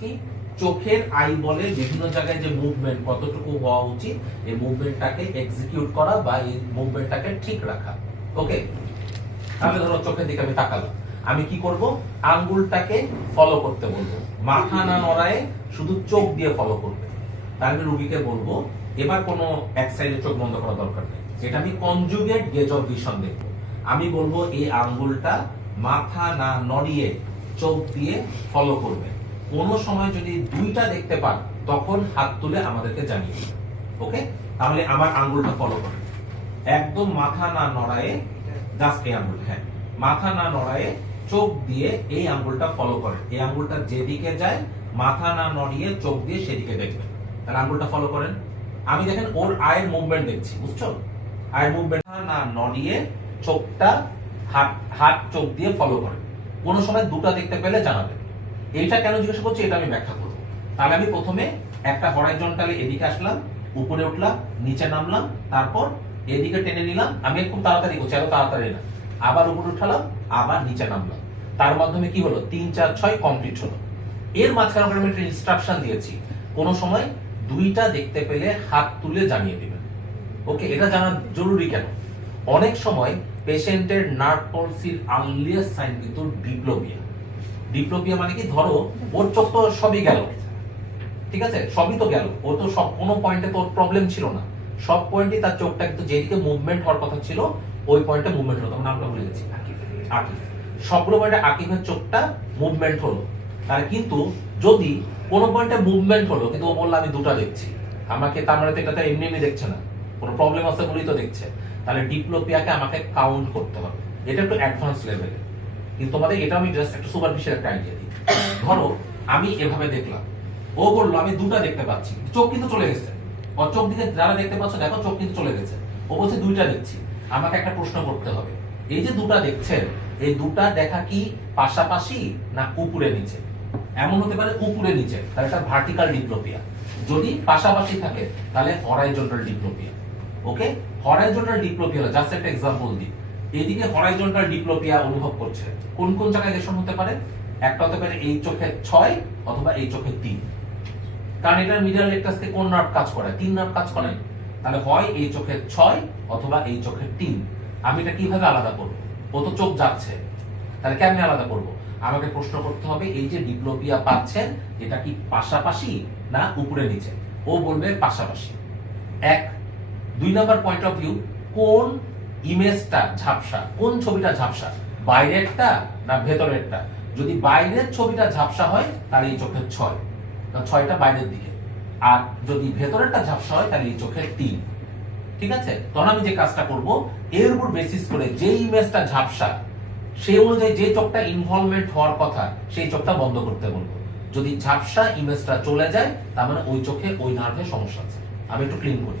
কি চোখের আইবলের বিভিন্ন জায়গায় যে মুভমেন্ট কতটুকু হওয়া উচিত এই মুভমেন্টটাকে এক্সিকিউট করা বা এই মুভমেন্টটাকে ঠিক রাখা। ওকে, তাহলে ধরো চোখের দিকে আমি তাকালাম, আমি কি করব, আঙ্গুলটাকে ফলো করতে বলবো, মাথা না নড়ায় শুধু চোখ দিয়ে ফলো করবে। তাহলে আমি রুগীকে বলবো এবার কোনো এক সাইডে চোখ বন্ধ করা দরকার নেই, এটা আমি কনজুগেট গেজ অফ ভিশন দেখবো। আমি বলবো এই আঙ্গুলটা মাথা না নড়িয়ে চোখ দিয়ে ফলো করবে। কোনো সময় যদি দুইটা দেখতে পান তখন হাত তুলে আমাদেরকে জানিয়ে দিন। ওকে, তাহলে আমার আঙ্গুলটা ফলো করে একদম মাথা না নড়ায়ে, জাস্ট এই আঙ্গুল, হ্যাঁ মাথা না নড়ায়ে চোখ দিয়ে এই আঙ্গুলটা ফলো করে। এই আঙ্গুলটা যেদিকে যায় মাথা না নড়িয়ে চোখ দিয়ে সেদিকে দেখবেন। তাহলে আঙ্গুলটা ফলো করেন। আমি দেখেন ওর আয়ের মুভমেন্ট দেখছি, বুঝছো? আয়ের মুভমেন্ট না নড়িয়ে চোখটা হাত চোখ দিয়ে ফলো করে। কোন সময় দুটো দেখতে পেলে জানাবেন। এইটা কেন জিজ্ঞাসা করছি এটা আমি ব্যাখ্যা করব। তাহলে আমি প্রথমে একটা হরাইজন্টালি এদিকে আসলাম, উপরে উঠলাম, নিচে নামলাম, তারপর এদিকে টেনে নিলাম। আমি খুব তাড়াতাড়ি করছি, এত তাড়াতাড়ি না। আবার উপরে উঠালাম, আবার নিচে নামলাম। তার মাধ্যমে কি হলো, 3 4 6 কমপ্লিট হলো। এর মাঝখানে আমি একটা ইনস্ট্রাকশন দিয়েছি, কোন সময় দুইটা দেখতে পেলে হাত তুলে জানিয়ে দিবেন। ওকে, এটা জানা জরুরি কেন? অনেক সময় পেশেন্টের নার্ভ পলসির আর্লিয়েস্ট সাইন কিন্তু ডিপ্লোপিয়া। ডিপ্লোপিয়া মানে কি, ধরো ওর চোখ তো সবই গেল, ঠিক আছে, সবই তো গেল, ও তো সব কোনো পয়েন্টে তো প্রবলেম ছিল না, সব পয়েন্টে তার চোখটা কিন্তু যেদিকে মুভমেন্ট হওয়ার কথা ছিল ওই পয়েন্টে মুভমেন্ট হলো। তখন আমরা ভুলে গেছি আকিফ, সবগুলো পয়েন্টে আকিফের চোখটা মুভমেন্ট হলো। তার কিন্তু যদি কোনো পয়েন্টে মুভমেন্ট হলো কিন্তু ও বললো আমি দুটো দেখছি, আমাকে তার মানে তো এটা তো এমনি এমনি দেখছে না, কোনো প্রবলেম আছে বলেই তো দেখছে। তাহলে ডিপ্লোপিয়াকে আমাকে কাউন্ট করতে হবে। এটা একটু অ্যাডভান্স লেভেলে, কিন্তু তোমাদের এটা আমি জাস্ট একটা সুপারফিশিয়াল একটা আইডিয়া দিই। ধরো আমি এভাবে দেখলাম, ও বললো আমি দুটো দেখতে পাচ্ছি, চোখ কিন্তু চলে গেছে। ওর চোখ দিকে যারা দেখতে পাচ্ছ দেখো, চোখ কিন্তু চলে গেছে। ও বলছে দুইটা দেখছি। আমাকে একটা প্রশ্ন করতে হবে, এই যে দুটো দেখছেন, এই দুটা দেখা কি পাশাপাশি না উপরে নিচে? এমন হতে পারে উপরে নিচে, তাহলে এটা ভার্টিক্যাল ডিপ্লোপিয়া। যদি পাশাপাশি থাকে তাহলে হরাইজন্টাল ডিপ্লোপিয়া। ওকে, হরাইজন্টাল ডিপ্লোপিয়া হলো, জাস্ট একটা এক্সাম্পল দিই। এদিকে হরাইজন্টাল ডিপ্লোপিয়া অনুভব করছে, কোন কোন জায়গায় লেশন হতে পারে? একটা হতে পারে এই চোখে 6 অথবা এই চোখে 3, কারণ এটার মিডল রেকটাস থেকে কোন নার্ভ কাজ করে? 3 নার্ভ কাজ করে। তাহলে হয় এই চোখে 6 অথবা এই চোখে 3। আমি এটা কিভাবে আলাদা করব? ও তো চোখ যাচ্ছে, তাহলে কেমনে আলাদা করব? আমাকে প্রশ্ন করতে হবে এই যে ডিপ্লোপিয়া পাচ্ছেন এটা কি পাশাপাশি না উপরে নিচে? ও বলবে পাশাপাশি। 1 2 নাম্বার পয়েন্ট অফ ভিউ, কোন ইমেজটা ঝাপসা, কোন ছবিটা ঝাপসা, বাইরেরটা না ভেতরেরটা? যদি বাইরের ছবিটা ঝাপসা হয় তাহলে এই চোখের 6, 6টা বাইরের দিকে। আর যদি ভেতরেরটা ঝাপসা হয় তাহলে এই চোখের 3। ঠিক আছে, তখন আমি যে কাজটা করব, এর উপর বেসিস করে যে ইমেজটা ঝাপসা সেই অনুযায়ী যে চোখটা ইনভলভমেন্ট হওয়ার কথা সেই চোখটা বন্ধ করতে বলবো। যদি ঝাপসা ইমেজটা চলে যায় তার মানে ওই চোখে ওই নার্ভে সমস্যা আছে। আমি একটু ক্লিন করি।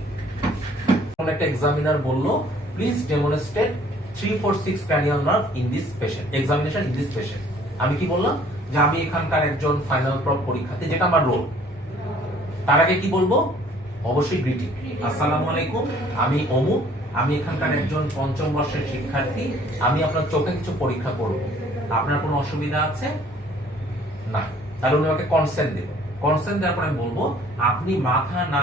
একটা এক্সামিনার বললো please demonstrate 3 4 6 cranial nerve in this patient, examination in this patient। আমি কি বললাম যে আমি এখানকার একজন ফাইনাল প্রপ পরীক্ষার্থী, যেটা আমার রোল। তার আগে কি বলবো? অবশ্যই গ্রিটিং, আসসালামু আলাইকুম, আমি অমুক, আমি এখানকার একজন 5ম বর্ষের শিক্ষার্থী, আমি আপনার চোখে কিছু পরীক্ষা করব, আপনার কোনো অসুবিধা আছে না? তাহলে উনি আমাকে কনসেন্ট দেবেন। কনসেন্ট দেওয়ার পর আমি বলবো আপনি মাথা না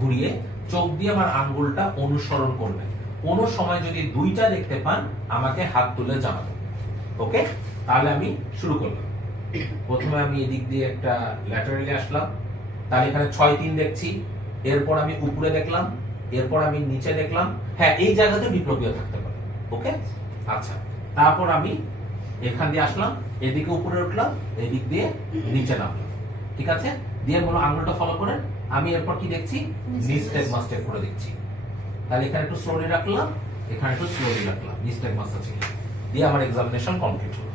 ঘুরিয়ে চোখ দিয়ে আমার আঙ্গুলটা অনুসরণ করবেন। কোন সময় যদি দুইটা দেখতে পান আমাকে হাত তুলে জানাবেন। ওকে, তাহলে আমি শুরু করলাম। প্রথমে আমি এদিক দিয়ে একটা ল্যাটারালি আসলাম, তাহলে এখানে 6 3 দেখছি। এরপর আমি উপরে দেখলাম, এরপর আমি নিচে দেখলাম। হ্যাঁ, এই জায়গাতে ডিপ্লোপিয়া থাকতে পারে। ওকে, আচ্ছা, তারপর আমি এখান দিয়ে আসলাম, এদিকে উপরে উঠলাম, এদিক দিয়ে নিচে নামলাম। ঠিক আছে, দিয়ে বলো আঙ্গুলটা ফলো করেন। আমি এরপর কি দেখছি? নিস্টেগমা স্টেপ করে দেখছি। তাহলে এখানে একটু স্লোলি রাখলাম, এখানে একটু স্লোলি রাখলাম, নিস্টেগমা আছে দিয়ে আমার এক্সামিনেশন কমপ্লিট হলো।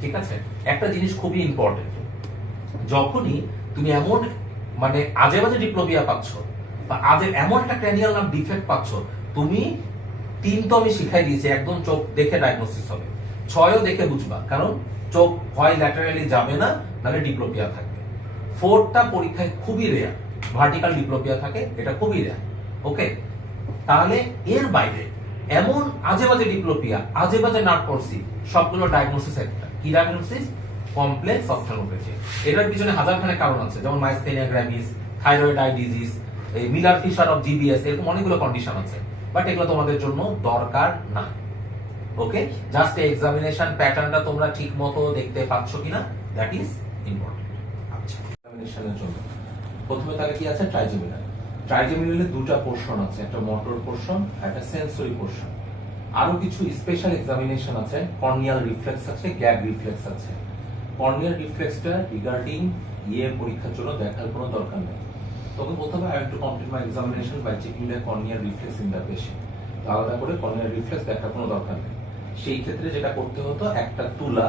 ঠিক আছে, একটা জিনিস খুবই ইম্পর্টেন্ট, যখনই তুমি এমন মানে আজে বাজে ডিপ্লোপিয়া পাচ্ছ বা আজে এমন একটা ক্র্যানিয়াল নার্ভ ডিফেক্ট পাচ্ছ, তুমি 3 তো আমি শিখাই দিয়েছি, একদম চোখ দেখে ডায়াগনোসিস হবে। 6ও দেখে বুঝবা, কারণ চোখ হয় ল্যাটারালি যাবে না, নাহলে ডিপ্লোপিয়া থাকবে। 4টা পরীক্ষায় খুবই রেয়ার ভার্টিক্যাল ডিপ্লোপিয়া থাকে, এটা খুবই রেয়ার। ওকে, তাহলে এর বাইরে এমন আজে বাজে ডিপ্লোপিয়া, আজে বাজে নার্ভ পলসি, সবগুলো ডায়াগনোসিস একটা। কি ডায়াগনোসিস? কমপ্লেক্স অপথ্যালমোপ্লাজিয়া। এটার পিছনে হাজারখানেক কারণ আছে, যেমন মাইস্থেনিয়া গ্র্যাভিস, থাইরয়েড আই ডিজিজ, এই মিলার ফিশার অফ জিবিএস, এরকম অনেকগুলো কন্ডিশন আছে, বাট এগুলো তোমাদের জন্য দরকার না। ওকে, জাস্ট এক্সামিনেশন প্যাটার্নটা তোমরা ঠিক মতো দেখতে পাচ্ছ কিনা, দ্যাট ইজ ইম্পর্টেন্ট। আচ্ছা, এক্সামিনেশনের জন্য প্রথমে তাহলে কি আছে, ট্রাইজেমিনাল। ট্রাইজেমিনালের দুটো পোরশন আছে, একটা মোটর পোরশন, একটা সেন্সরি পোরশন। আরো কিছু স্পেশাল এক্সামিনেশন আছে, কর্নিয়াল রিফ্লেক্স আছে, গ্যাগ রিফ্লেক্স আছে। কর্নিয়াল রিফ্লেক্সটা রিগার্ডিং পরীক্ষার জন্য দেখার কোনো দরকার নেই। তবে বলতে হবে I have to complete my examination by checking the corneal reflex in the patient. আলাদা করে কর্নিয়াল রিফ্লেক্স দেখার কোনো দরকার নেই। সেই ক্ষেত্রে যেটা করতে হতো, একটা তুলা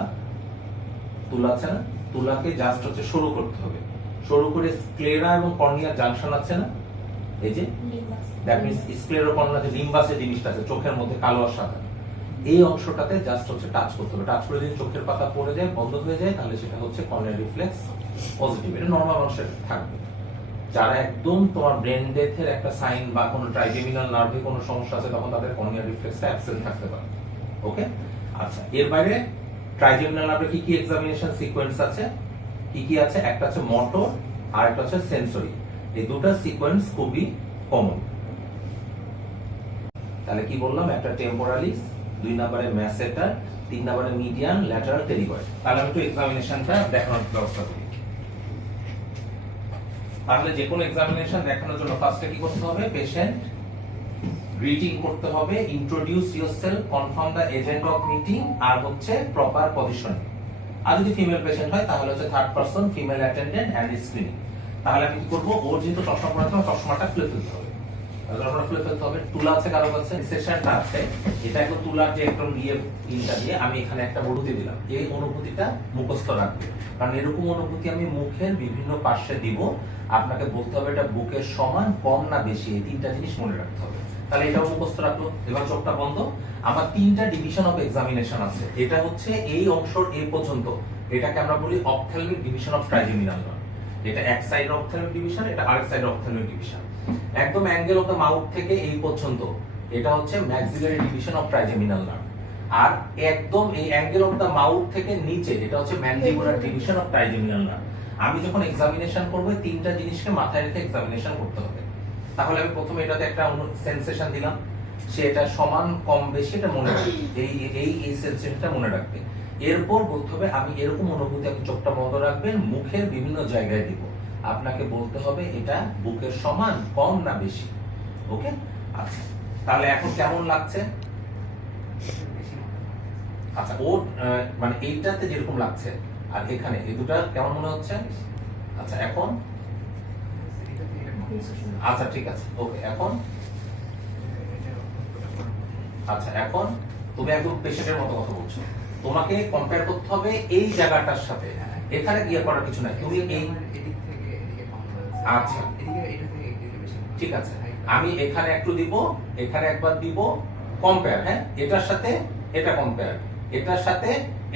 আছে না, তুলাকে জাস্ট হচ্ছে সরু করতে হবে। সরু করে স্ক্লেরা এবং কর্নিয়া জাংশন আছে না, এই যে দ্যাট মিন্স স্ক্লেরোকর্নিয়া, যে লিম্বাসের জিনিসটা আছে চোখের মধ্যে কালো আর সাদা, এই অংশটাতে জাস্ট হচ্ছে টাচ করতে হবে। টাচ করে যদি চোখের পাতা পড়ে যায়, বন্ধ হয়ে যায়, তাহলে সেটা হচ্ছে কর্নিয়াল রিফ্লেক্স পজিটিভ। এটা নরমাল মানুষের থাকবে। যারা একদম তোমার ব্রেন ডেথের একটা সাইন বা কোনো ট্রাইজেমিনাল নার্ভে কোনো সমস্যা আছে, তখন তাদের কর্নিয়াল রিফ্লেক্সটা অ্যাবসেন্ট থাকতে পারে। ওকে, আচ্ছা, এর বাইরে ট্রাইজেমিনাল নার্ভে কি কি এক্সামিনেশন সিকোয়েন্স আছে, কি কি আছে, একটা আছে মোটর আর একটা হচ্ছে সেন্সরি। এই দুটো সিকোয়েন্স খুবই কমন। তাহলে কি বললাম, একটা টেম্পোরালিস, 2 নম্বরে ম্যাসেটার, 3 নম্বরে মিডিয়ান, ল্যাটারাল, টেরিগয়েড। তাহলে আমি একটু এক্সামিনেশনটা দেখানোর ব্যবস্থা করি। তাহলে যে কোনো এক্সামিনেশন দেখানোর জন্য ফার্স্টে কি করতে হবে, পেশেন্ট গ্রিটিং করতে হবে, introduce yourself, confirm the agent of meeting, আর হচ্ছে প্রপার পজিশনিং। আর যদি ফিমেল পেশেন্ট হয় তাহলে হচ্ছে third person, female attendant and screening. তাহলে আমি কি করব, ওর যেহেতু চশমা পড়াতে হবে, চশমাটা খুলে ফেলতে হবে। খুলে ফেলতে হবে। তুলা আছে কারো কাছে, সেশনটা আছে, এটা একদম তুলার যে একদম ইনটা দিয়ে আমি এখানে একটা অনুভূতি দিলাম। এই অনুভূতিটা মুখস্থ রাখবে, কারণ এরকম অনুভূতি আমি মুখের বিভিন্ন পার্শ্বে দিব। আপনাকে বলতে হবে এটা বুকের সমান, কম না বেশি, এই তিনটা জিনিস মনে রাখতে হবে। তাহলে এটাও মুখস্থ রাখলো। এবার চোখটা বন্ধ। আমার 3টা ডিভিশন অফ এক্সামিনেশন আছে। এটা হচ্ছে এই অংশর এই পর্যন্ত, এটাকে আমরা বলি ophthalmic division of trigeminal nerve. এটা এক সাইড অপথ্যালমিক ডিভিশন, এটা আরেক সাইড অপথ্যালমিক ডিভিশন। একদম অ্যাঙ্গেল অফ দ্য মাউথ থেকে এই পর্যন্ত এটা হচ্ছে maxillary division of trigeminal nerve. আর একদম এই অ্যাঙ্গেল অফ দ্য মাউথ থেকে নিচে এটা হচ্ছে mandibular division of trigeminal nerve. আমি যখন এক্সামিনেশন করব, এই 3টা জিনিসকে মাথায় রেখে এক্সামিনেশন করতে হবে। তাহলে আমি প্রথমে এটাতে একটা সেন্সেশন দিলাম, সে এটা সমান কম বেশি এটা মনে রাখবে, এই সেন্সেশনটা মনে রাখবে। এরপর বলতে হবে আমি এরকম অনুভূতি, আপনি চোখটা বন্ধ রাখবেন, মুখের বিভিন্ন জায়গায় দিব। আপনাকে বলতে হবে এটা বুকের সমান, কম না বেশি। ওকে, আচ্ছা, তাহলে এখন কেমন লাগছে? আচ্ছা, ওর মানে এইটাতে যেরকম লাগছে আর এখানে এই দুটো কেমন মনে হচ্ছে? আচ্ছা, এখন আচ্ছা ঠিক আছে, ওকে, এখন আচ্ছা, এখন তুমি একদম পেশেন্টের মতো কথা বলছো। তোমাকে কম্পেয়ার করতে হবে এই জায়গাটার সাথে, এখানে গিয়ে করার কিছু নাই। তুমি এই আচ্ছা ঠিক আছে, আমি এখানে একটু দিব, এখানে একবার দিব, কম্পেয়ার। হ্যাঁ, এটার সাথে এটা কম্পেয়ার, এটার সাথে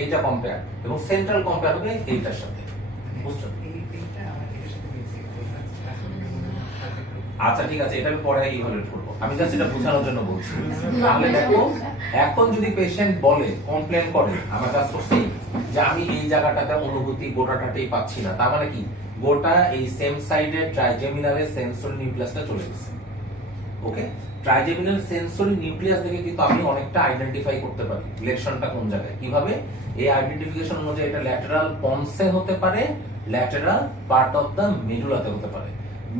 এটা কম্পেয়ার, এবং সেন্ট্রাল কম্পেয়ার হবে এইটার সাথে। বুঝছো? আচ্ছা ঠিক আছে, এটা আমি পরে ইভালুয়েট করব। আমি জাস্ট এটা বোঝানোর জন্য বলছি। তাহলে দেখো, এখন যদি পেশেন্ট বলে, কমপ্লেন করে, আমার কাজ করছি যে আমি এই জায়গাটাতে অনুভূতি গোটাটাতেই পাচ্ছি না, তার মানে কি গোটা এই সেম সাইডের ট্রাইজেমিনালের সেন্সরি নিউক্লিয়াসটা চলে গেছে। ওকে, ট্রাইজেমিনাল সেন্সরি নিউক্লিয়াস থেকে কিন্তু আমি অনেকটা আইডেন্টিফাই করতে পারি লেকশনটা কোন জায়গায়। কিভাবে? এই আইডেন্টিফিকেশন অনুযায়ী এটা ল্যাটেরাল পন্সে হতে পারে, ল্যাটেরাল পার্ট অফ দ্য মেডুলাতে হতে পারে।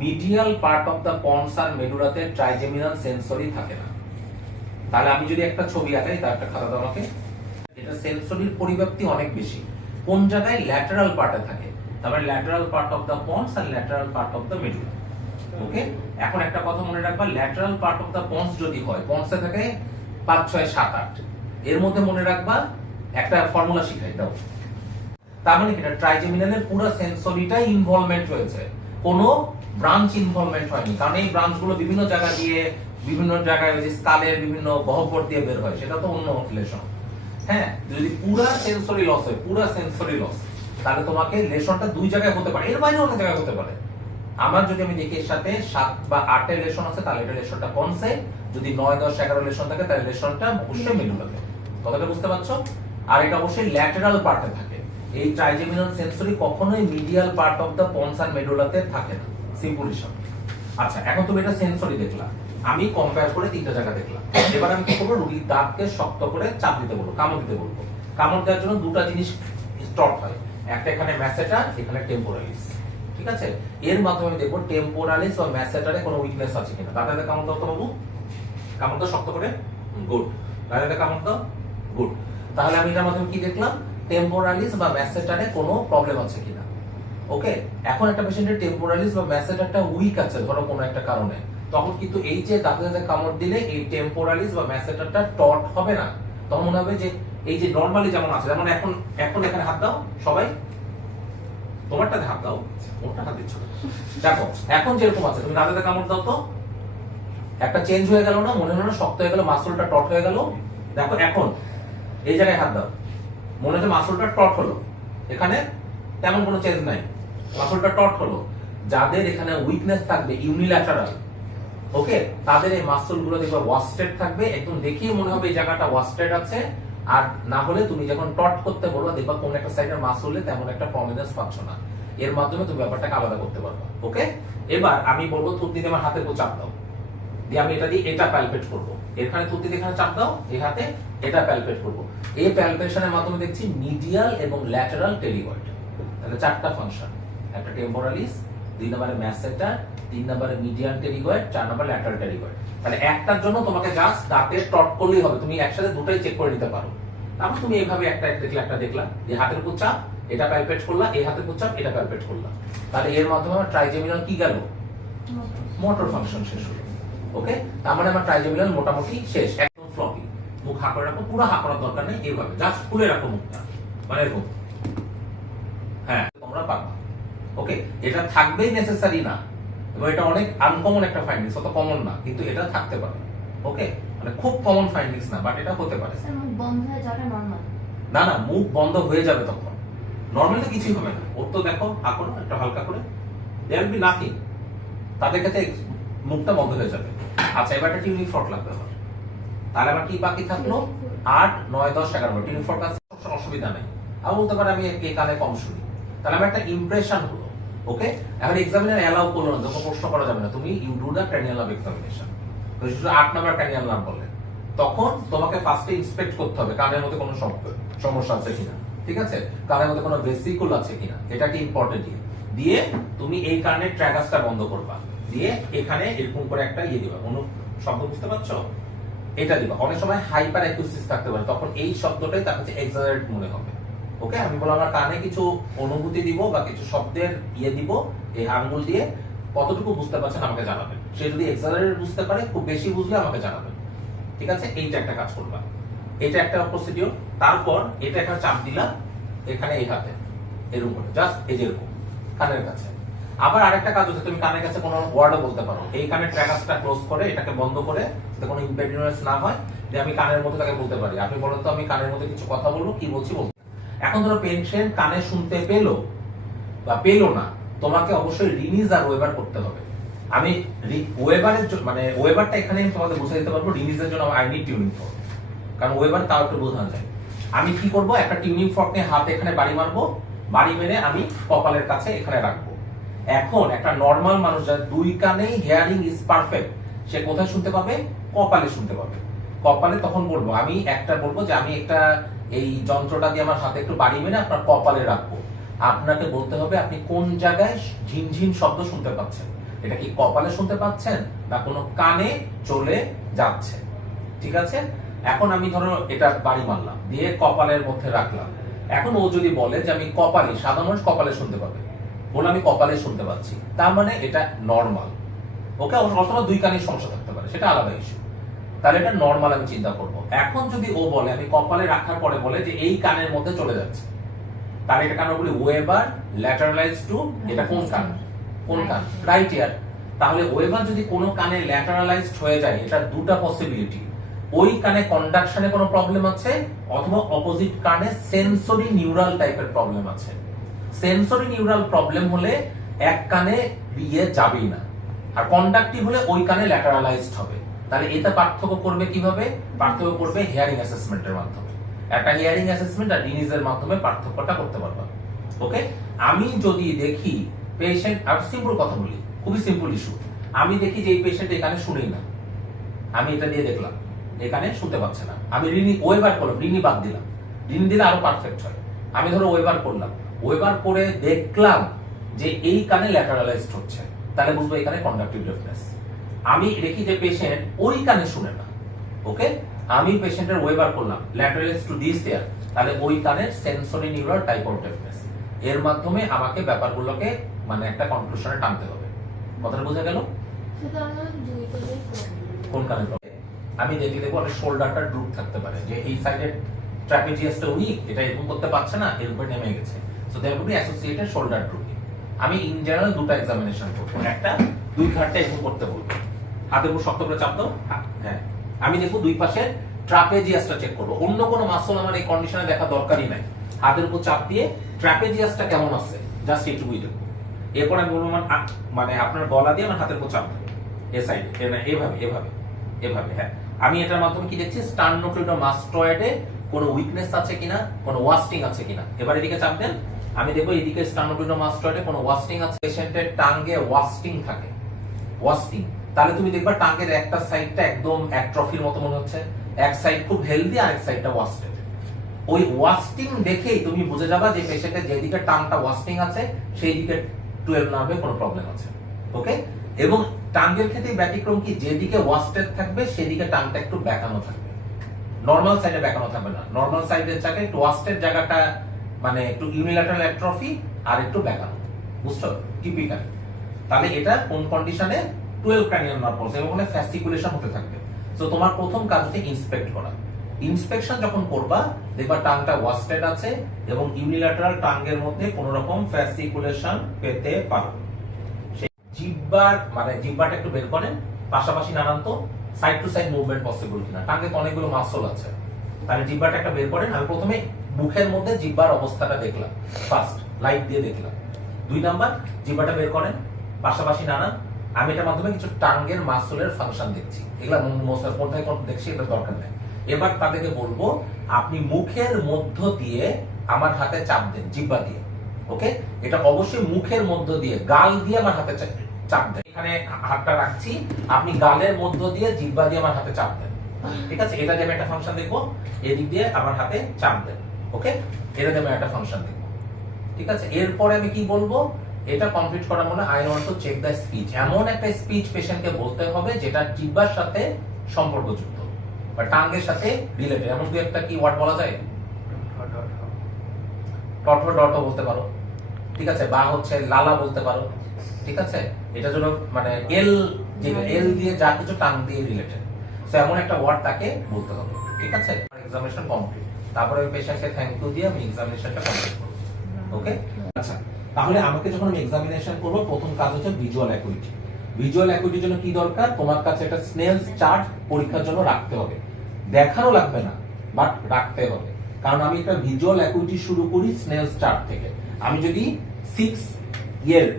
Medial part of the pons আর মেডুলাতে ট্রাইজেমিনাল সেন্সরি থাকে না। তাহলে আমি যদি একটা ছবি আঁকাই, তার একটা খাতা দাও আমাকে। এটা সেন্সরির পরিব্যাপ্তি অনেক বেশি কোন জায়গায়? ল্যাটেরাল পার্টে থাকে। তারপরে lateral part of the pons আর lateral part of the medulla. Okay, এখন একটা কথা মনে রাখবা, lateral part of the pons যদি হয়, পন্সে থাকে 5, 6, 7, 8, এর মধ্যে মনে রাখবা একটা ফর্মুলা শিখাই দাও। তার মানে কি ট্রাইজেমিনালের পুরো সেন্সরিটাই ইনভলভমেন্ট হয়েছে, কোনো ব্রাঞ্চ ইনভলভমেন্ট হয়নি। কারণ এই ব্রাঞ্চগুলো বিভিন্ন জায়গা দিয়ে, বিভিন্ন জায়গায় ওই যে স্কালের বিভিন্ন গহ্বর দিয়ে বের হয়, সেটা তো অন্য রিলেশন। হ্যাঁ, যদি পুরো সেন্সরি লস হয়, পুরো সেন্সরি লস, তাহলে তোমাকে লেশনটা 2 জায়গায় হতে পারে, এর বাইরে অনেক জায়গায় হতে পারে। আমার যদি আমি দেখি এর সাথে 7 বা 8 এর লেশন আছে, তাহলে এটা লেশনটা পন্সে। যদি 9, 10, 11 লেশন থাকে, তাহলে লেশনটা অবশ্যই মেডুলাতে। কথাটা বুঝতে পারছো? আর এটা অবশ্যই ল্যাটেরাল পার্টে থাকে। এই ট্রাইজেমিনাল সেন্সরি কখনোই medial part of the pons and মেডুলাতে থাকে না, সিম্পল হিসাব। আচ্ছা, এখন তুমি এটা সেন্সরি দেখলা, আমি কম্পেয়ার করে তিনটা জায়গা দেখলাম। এবার আমি কি করবো, রুগীর দাঁতকে শক্ত করে চাপ দিতে বলবো, কামড় দিতে বলবো। কামড় দেওয়ার জন্য দুটা জিনিস স্টপ হয়, একটা এখানে ম্যাসেটার, এখানে টেম্পোরালিস। ঠিক আছে, এর মাধ্যমে আমি দেখবো টেম্পোরালিস বা ম্যাসেটারে কোনো উইকনেস আছে কিনা। দাঁতে কামড় দাও তো বাবু, কামড় দাও শক্ত করে, গুড। দাঁতে কামড় দাও, গুড। তাহলে আমি এটার মাধ্যমে কি দেখলাম, টেম্পোরালিস বা ম্যাসেটারে কোনো প্রবলেম আছে কিনা। ওকে, এখন একটা পেশেন্টের টেম্পোরালিস বা ম্যাসেটারটা উইক আছে ধরো কোনো একটা কারণে, তখন কিন্তু এই যে দাঁতে কামড় দিলে এই টেম্পোরালিস বা ম্যাসেটারটা টট হবে না। তখন মনে হবে যে এই যে নরমালি যেমন আছে, যেমন এখন এখানে হাত দাও সবাই, তোমারটাতে হাত দাও, ওটা হাত দিচ্ছ। দেখো এখন যেরকম আছে, তুমি দাঁতে কামড় দাও তো একটা চেঞ্জ হয়ে গেল না, মনে হলো না শক্ত হয়ে গেল, মাসলটা টট হয়ে গেল। দেখো এখন এই জায়গায় হাত দাও, মনে হচ্ছে মাসলটা টট হলো, এখানে তেমন কোনো চেঞ্জ নাই, মাসলটা টট হলো। যাদের এখানে উইকনেস থাকবে ইউনিল্যাটারাল, ওকে, তাদের এই মাসল গুলো দেখবে ওয়াস্টেড থাকবে, একদম দেখিয়ে মনে হবে এই জায়গাটা ওয়াস্টেড আছে। আর না হলে তুমি যখন টট করতে বলবা দেখবা কোন একটা সাইডের মাসলে তেমন একটা প্রমিনেন্স পাচ্ছ না, এর মাধ্যমে তুমি ব্যাপারটাকে আলাদা করতে পারবা। ওকে, এবার আমি বলবো থুতনি দিয়ে আমার হাতের উপর চাপ দাও, দিয়ে আমি এটা দিয়ে এটা প্যালপেট করবো। এখানে থুতনি দিয়ে এখানে চাপ দাও, এই হাতে এটা প্যালপেট করবো। এই প্যালপেশনের মাধ্যমে দেখছি মিডিয়াল এবং ল্যাটারাল টেরিগয়েড। তাহলে চারটা ফাংশন, একটা টেম্পোরালিস, দুই নম্বরে ম্যাসেটার, তিন নম্বরে মিডিয়াল টেরিগয়েড, চার নম্বরে ল্যাটারাল টেরিগয়েড। তাহলে একটার জন্য তোমাকে জাস্ট দাঁতে টট করলেই হবে, তুমি একসাথে দুটোই চেক করে নিতে পারো। তারপর তুমি এইভাবে একটা দেখলে, একটা দেখলা, এই হাতের উপর চাপ, এটা প্যালপেট করলা, এই হাতের উপর চাপ, এটা প্যালপেট করলা। তাহলে এর মাধ্যমে আমার ট্রাইজেমিনাল কি গেল, মোটর ফাংশন শেষ হলো। ওকে, তার মানে আমার ট্রাইজেমিনাল মোটামুটি শেষ। একদম ফ্লপি, মুখ হা করে রাখো, পুরো হা করার দরকার নেই, এইভাবে জাস্ট খুলে রাখো মুখটা, মানে এরকম। হ্যাঁ, তোমরা পারবা। ওকে, এটা থাকবেই নেসেসারি না, এবং এটা অনেক আনকমন একটা ফাইন্ডিংস, অত কমন না, কিন্তু এটা থাকতে পারে। ওকে, মানে খুব কমন ফাইন্ডিংস না, বাট এটা হতে পারে। মুখ বন্ধ হয়ে যাবে নরমাল? না না, মুখ বন্ধ হয়ে যাবে তখন, নরমালি কিছুই হবে না। ওর তো দেখো হা করো একটা হালকা করে, দেয়ার বি নাথিং, তাদের কাছে মুখটা বন্ধ হয়ে যাবে। আচ্ছা, এবার একটা টিউনিক ফ্রক লাগবে আমার। তাহলে আমার কি বাকি থাকলো, 8, 9, 10, 11। টিউনিক ফ্রক আছে, অসুবিধা নেই। আর বলতে পারে আমি এই কানে কম শুনি, তাহলে আমার একটা ইমপ্রেশন হলো। ওকে, এখন এক্সামিনার অ্যালাউ করলো না, যখন প্রশ্ন করা যাবে না, তুমি you do the cranial nerve examination. তো শুধু 8 নাম্বার ক্র্যানিয়াল নার্ভ বলে, তখন তোমাকে ফার্স্টে ইন্সপেক্ট করতে হবে কানের মধ্যে কোনো সমস্যা আছে কিনা। ঠিক আছে, কানের মধ্যে কোনো ভেসিকল আছে কিনা, এটা কি ইম্পর্টেন্ট। দিয়ে তুমি এই কানের ট্র্যাগাসটা বন্ধ করবা, দিয়ে এখানে এরকম করে একটা ইয়ে দিবা, শব্দ বুঝতে পারছো, এটা দিবা। অনেক সময় হাইপার অ্যাকুস্টিক থাকতে পারে, তখন এই শব্দটাই তার কাছে এক্সাজারেট মনে হবে। ওকে, আমি বললাম আমার কানে কিছু অনুভূতি দিব বা কিছু শব্দের ইয়ে দিব, এই আঙ্গুল দিয়ে কতটুকু বুঝতে পারছেন আমাকে জানাবেন। সে যদি এক্সাজারেট বুঝতে পারে, খুব বেশি বুঝলে আমাকে জানাবেন। ঠিক আছে, এইটা একটা কাজ করবা, এটা একটা প্রসিডিওর। তারপর এটা একটা চাপ দিলা এখানে এই হাতে, এরকম করে জাস্ট এই যে এরকম কানের কাছে। আবার আরেকটা কাজ হচ্ছে, তুমি কানের কাছে কোনো ওয়ার্ডও বলতে পারো, এই কানের ট্র্যাগাসটা ক্লোজ করে এটাকে বন্ধ করে, যাতে কোনো ইম্পেডিনেন্স না হয়, যে আমি কানের মধ্যে তাকে বলতে পারি, আপনি বলেন তো আমি কানের মধ্যে কিছু কথা বলবো, কি বলছি বলতে। এখন ধরো পেশেন্ট কানে শুনতে পেলো বা পেলো না, তোমাকে অবশ্যই রিনিজ আর ওয়েবার করতে হবে। আমি ওয়েবারের মানে ওয়েবারটা এখানে আমি তোমাদের বুঝে দিতে পারবো, রিনিজের জন্য আই নিড টিউনিং ফর্ক, কারণ ওয়েবার তাও একটু বোঝানো যায়। আমি কি করব, একটা টিউনিং ফর্ক নিয়ে হাতে এখানে বাড়ি মারবো, বাড়ি মেরে আমি কপালের কাছে এখানে রাখবো। এখন একটা নরমাল মানুষ যার দুই কানেই হিয়ারিং ইজ পারফেক্ট, সে কোথায় শুনতে পাবে, কপালে শুনতে পাবে। কপালে তখন বলবো, আমি একটা বলবো যে আমি একটা এই যন্ত্রটা দিয়ে আমার হাতে একটু বাড়ি মেরে আপনার কপালে রাখবো। আপনাকে বলতে হবে আপনি কোন জায়গায় ঝিনঝিন শব্দ শুনতে পাচ্ছেন, এটা কি কপালে শুনতে পাচ্ছেন না কোনো কানে চলে যাচ্ছে। ঠিক আছে, এখন আমি ধরো এটা বাড়ি মারলাম, দিয়ে কপালের মধ্যে রাখলাম। এখন ও যদি বলে যে আমি কপালে, সাধারণ মানুষ কপালে শুনতে পাবে, বলে আমি কপালে শুনতে পাচ্ছি, তার মানে এটা নরমাল। ওকে, অথবা দুই কানের সমস্যা থাকতে পারে, সেটা আলাদা ইস্যু। তাহলে এটা নরমাল আমি চিন্তা করব। এখন যদি ও বলে আমি কপালে রাখার পরে বলে যে এই কানের মধ্যে চলে যাচ্ছে, তাহলে এটা কানে বলি ওয়েবার ল্যাটারালাইজ টু, এটা কোন কান, কোন কান, রাইট ইয়ার। তাহলে ওয়েবার যদি কোনো কানে ল্যাটারালাইজড হয়ে যায়, এটা দুটো পসিবিলিটি, ওই কানে কন্ডাকশনে কোনো প্রবলেম আছে, অথবা অপোজিট কানে সেন্সরি নিউরাল টাইপের প্রবলেম আছে। সেন্সরি নিউরাল প্রবলেম হলে এক কানে বিয়ে যাবেই না, আর কন্ডাক্টিভ হলে ওই কানে ল্যাটারালাইজড হবে। তাহলে এটা পার্থক্য করবে কিভাবে, পার্থক্য করবে হিয়ারিং অ্যাসেসমেন্টের মাধ্যমে। একটা হিয়ারিং অ্যাসেসমেন্ট আর ডিনিজের মাধ্যমে পার্থক্যটা করতে পারবা। ওকে, আমি যদি দেখি পেশেন্ট, আর সিম্পল কথা বলি, খুবই সিম্পল ইস্যু, আমি দেখি যে এই পেশেন্ট এখানে শুনেই না, আমি এটা দিয়ে দেখলাম এখানে শুনতে পাচ্ছে না, আমি রিনি ওয়েবার করলাম, রিনি বাদ দিলাম, রিনি দিলে আরো পারফেক্ট হয়, আমি ধরো ওয়েবার করলাম, ওয়েবার করে দেখলাম যে এই কানে ল্যাটারালাইজড হচ্ছে, তাহলে বুঝবো এখানে কন্ডাক্টিভ ডেফনেস। আমি দেখি যে পেশেন্ট ওই কানে শুনে না, ওকে, আমি পেশেন্টের ওয়েবার করলাম ল্যাটারালাইজড টু দিস ইয়ার, তাহলে ওই কানের সেন্সরি নিউরাল টাইপ অফ ডেফনেস। এর মাধ্যমে আমাকে ব্যাপারগুলোকে মানে একটা কনক্লুশনে টানতে হবে। কথাটা বোঝা গেল? কোন কানে প্রবলেম? আমি দেখবো আমি শোল্ডারটা ড্রুপ থাকতে পারে, যে এই সাইডের ট্রাপিজিয়াসটা উইক, এটা এরকম করতে পারছে না, এর উপরে নেমে গেছে, so there will be associated shoulder drooping. আমি ইন জেনারেল দুটো এক্সামিনেশন করব, একটা দুই ঘাটটা এরকম করতে বলবো, হাতের উপর শক্ত করে চাপ দাও, হ্যাঁ, আমি দেখবো দুই পাশে ট্রাপেজিয়াসটা চেক করব, অন্য কোনো মাসল আমার এই কন্ডিশনে দেখা দরকারই নাই, হাতের উপর চাপ দিয়ে ট্রাপেজিয়াসটা কেমন আছে জাস্ট এইটুকুই দেখবো। এরপর আমি বলবো মানে আপনার গলা দিয়ে আমার হাতের উপর চাপ দেবো, এ সাইডে, এভাবে এভাবে এভাবে, হ্যাঁ, আমি এটার মাধ্যমে কি দেখছি স্টার্নোক্লিটোমাস্টয়েডে কোনো উইকনেস আছে কিনা, কোনো ওয়াস্টিং আছে কিনা। এবার এদিকে চাপ দেন, আমি দেখবো এদিকে স্টার্নোক্লিটোমাস্টয়েডে কোনো ওয়াস্টিং আছে, পেশেন্টের টাঙ্গে ওয়াস্টিং থাকে, ওয়াস্টিং, তাহলে তুমি দেখবা টাঙ্গের একটা সাইডটা একদম অ্যাট্রফির মতো মনে হচ্ছে, এক সাইড খুব হেলদি আর এক সাইডটা ওয়াস্টেড। ওই ওয়াস্টিং দেখেই তুমি বুঝে যাবা যে পেশেন্টের যেদিকে টাংটা ওয়াস্টিং আছে সেই দিকে 12 নার্ভে কোনো প্রবলেম আছে। ওকে, এবং টাঙ্গের ক্ষেত্রে ব্যতিক্রম কি, যেদিকে ওয়াস্টেড থাকবে সেদিকে টাংটা একটু বেঁকানো থাকবে, নরমাল সাইডে বেঁকানো থাকবে না, নরমাল সাইডের জায়গায় একটু ওয়াস্টেড জায়গাটা মানে একটু ইউনিল্যাটারাল অ্যাট্রফি আর একটু বেঁকানো, বুঝছো, টিপিক্যাল। তাহলে এটা কোন কন্ডিশনে 12 ক্রানিয়াল নার্ভ পড়ছে এবং ওখানে ফ্যাসিকুলেশন হতে থাকবে। সো তোমার প্রথম কাজ হচ্ছে ইন্সপেক্ট করা। ইন্সপেকশন যখন করবা দেখবা টাংটা ওয়াস্টেড আছে এবং ইউনিল্যাটারাল টাঙ্গের মধ্যে কোন রকম ফ্যাসিকুলেশন পেতে পারো। সেই জিহ্বার মানে জিহ্বাটা একটু বের করেন, পাশাপাশি নাড়ান তো side to side movement possible কিনা, টাঙ্গে তো অনেকগুলো মাসল আছে, তাহলে জিহ্বাটা একটা বের করেন। আমি প্রথমে মুখের মধ্যে জিহ্বার অবস্থাটা দেখলাম, ফার্স্ট লাইট দিয়ে দেখলাম। 2 নাম্বার, জিহ্বাটা বের করেন, পাশাপাশি নাড়ান, আমি এটার মাধ্যমে কিছু টাঙ্গের মাসলের ফাংশন দেখছি, এগুলা মোসার কোথায় কোন দেখছি এটা দরকার নেই। এবার তাদেরকে বলবো আপনি মুখের মধ্য দিয়ে আমার হাতে চাপ দেন, জিহ্বা দিয়ে। ওকে, এটা অবশ্যই মুখের মধ্য দিয়ে, গাল দিয়ে আমার হাতে চাপ দেন। এখানে হাতটা রাখছি, আপনি গালের মধ্য দিয়ে জিহ্বা দিয়ে আমার হাতে চাপ দেন, ঠিক আছে? এটা দিয়ে আমি একটা ফাংশন দেখবো, এদিক দিয়ে আমার হাতে চাপ দেন। ওকে, এটা দিয়ে আমি একটা ফাংশন দেখবো, ঠিক আছে? এরপরে আমি কি বলবো, এটা কমপ্লিট করার মানে I want to check the speech. এমন একটা স্পিচ পেশেন্টকে বলতে হবে যেটা জিহ্বার সাথে সম্পর্কযুক্ত বা টাঙ্গের সাথে রিলেটেড। এমন কি একটা কি ওয়ার্ড বলা যায়, টট ডট বলতে পারো, ঠিক আছে, বা হচ্ছে লালা বলতে পারো, ঠিক আছে? এটা জন্য মানে এল দিয়ে যা কিছু টাং দিয়ে রিলেটেড, সো এমন একটা ওয়ার্ড তাকে বলতে হবে, ঠিক আছে? এক্সামিনেশন কমপ্লিট, তারপরে ওই পেশেন্টকে থ্যাংক ইউ দিয়ে আমি এক্সামিনেশনটা কমপ্লিট করব। ওকে, আচ্ছা, তাহলে আমাকে যখন আমি এক্সামিনেশন করব প্রথম কাজ হচ্ছে ভিজুয়াল অ্যাকুইটি। ভিজুয়াল অ্যাকুইটির জন্য কি দরকার, তোমার কাছে একটা স্নেলস চার্ট পরীক্ষার জন্য রাখতে হবে, দেখানো লাগবে না বাট রাখতে হবে, কারণ আমি একটা ভিজুয়াল অ্যাকুইটি শুরু করি স্নেলস চার্ট থেকে। আমি যদি 6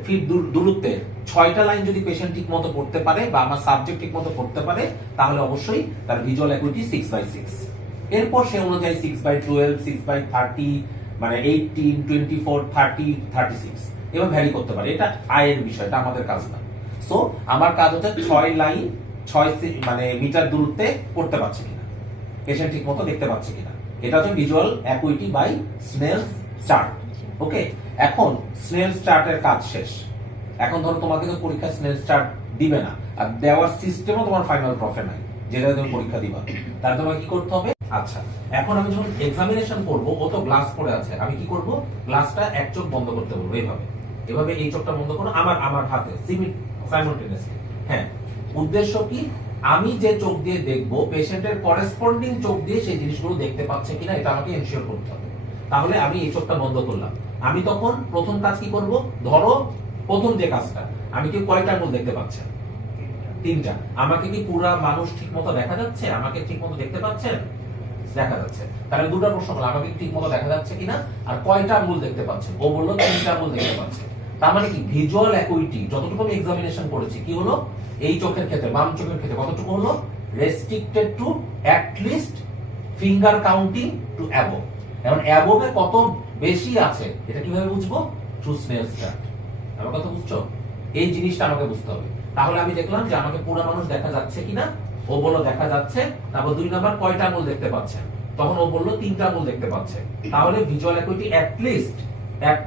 ফিট দূরত্বে 6টা লাইন যদি পেশেন্ট ঠিক মতো পড়তে পারে বা আমার সাবজেক্ট ঠিক মতো পড়তে পারে, তাহলে অবশ্যই তার ভিজুয়াল অ্যাকুইটি 6/6। এরপর সে অনুযায়ী 6/12, 6/30, মানে 18, 24, 30, 36 এবং ভ্যারি করতে পারে। এটা আয়ের বিষয়, এটা আমাদের কাজ না। সো আমার কাজ হচ্ছে 6 লাইন 6 মানে মিটার দূরত্বে পড়তে পারছে কিনা, পেশেন্ট ঠিক মতো দেখতে পাচ্ছে কিনা, এটা হচ্ছে visual acuity by Snellen's chart. Okay, এখন স্নেলস চার্টের কাজ শেষ। এখন ধরো তোমাকে তো পরীক্ষা স্নেলস চার্ট দিবে না, আর দেওয়ার সিস্টেমও তোমার ফাইনাল প্রফে নাই, যেটা তুমি পরীক্ষা দিবা, তার তোমাকে কি করতে হবে? আচ্ছা, এখন আমি যখন এক্সামিনেশন করব, ও তো গ্লাস পরে আছে, আমি কি করব, গ্লাসটা এক চোখ বন্ধ করতে বলবো, এইভাবে এভাবে এই চোখটা বন্ধ করো আমার হাতে সাইমultaneously। হ্যাঁ, উদ্দেশ্য কি, আমি যে চোখ দিয়ে দেখবো পেশেন্টের করেসপন্ডিং চোখ দিয়ে সেই জিনিসগুলো দেখতে পাচ্ছে কিনা এটা আমাকে এনশিওর করতে হবে। তাহলে আমি এই চোখটা বন্ধ করলাম, আমি তখন প্রথম কাজ কি করব, ধরো প্রথম যে কাজটা, আমি কি কয়টা আঙ্গুল দেখতে পাচ্ছেন? 3টা। আমাকে কি পুরা মানুষ ঠিকমতো দেখা যাচ্ছে? আমাকে ঠিকমতো দেখতে পাচ্ছেন? দেখা যাচ্ছে। তাহলে দুটো প্রশ্ন হলো, আমাকে ঠিকমতো দেখা যাচ্ছে কিনা আর কয়টা আঙ্গুল দেখতে পাচ্ছেন? ও বললো 3টা আঙ্গুল দেখতে পাচ্ছে। তার মানে কি, ভিজুয়াল অ্যাকুইটি যতটুকু আমি এক্সামিনেশন করেছি কি হলো, এই চোখের ক্ষেত্রে বাম চোখের ক্ষেত্রে কতটুকু হলো, restricted to at least finger counting to above. এখন অ্যাবভে কত বেশি আছে এটা কিভাবে বুঝবো? To Snellen's chart. আমার কথা বুঝছো? এই জিনিসটা আমাকে বুঝতে হবে। তাহলে আমি দেখলাম যে আমাকে পুরো মানুষ দেখা যাচ্ছে কিনা, ও বললো দেখা যাচ্ছে। তারপর 2 নাম্বার কয়টা আঙুল দেখতে পাচ্ছে, তখন ও বললো 3টা আঙুল দেখতে পাচ্ছে। তাহলে visual acuity at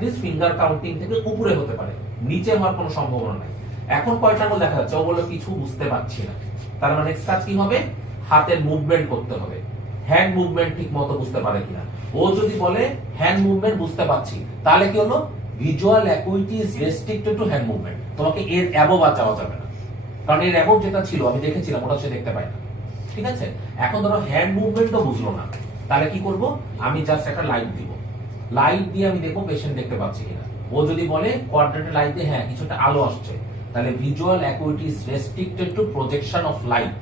least finger counting থেকে উপরে হতে পারে, নিচে হওয়ার কোনো সম্ভাবনা নাই। এখন কয়টা আঙুল দেখা যাচ্ছে, ও বললো কিছু বুঝতে পারছি না। তার মানে নেক্সট কাজ কি হবে? হাতের মুভমেন্ট করতে হবে, হ্যান্ড মুভমেন্ট ঠিক মতো বুঝতে পারে কিনা। ও যদি বলে হ্যান্ড মুভমেন্ট বুঝতে পারছি, তাহলে কি হলো? Visual acuity is restricted to hand movement. তোমাকে এর অ্যাবভ আর যাওয়া যাবে না, কারণ এর অ্যাবভ যেটা ছিল আমি দেখেছিলাম ওটা সে দেখতে পায় না। ঠিক আছে? এখন ধরো হ্যান্ড মুভমেন্টও বুঝলো না, তাহলে কি করব? আমি জাস্ট একটা লাইট দিব, লাইট দিয়ে আমি দেখবো পেশেন্ট দেখতে পাচ্ছি কিনা। ও যদি বলে কোয়াড্রেন্ট লাইট দিয়ে হ্যাঁ কিছুটা আলো আসছে, তাহলে visual acuity is restricted to projection of light.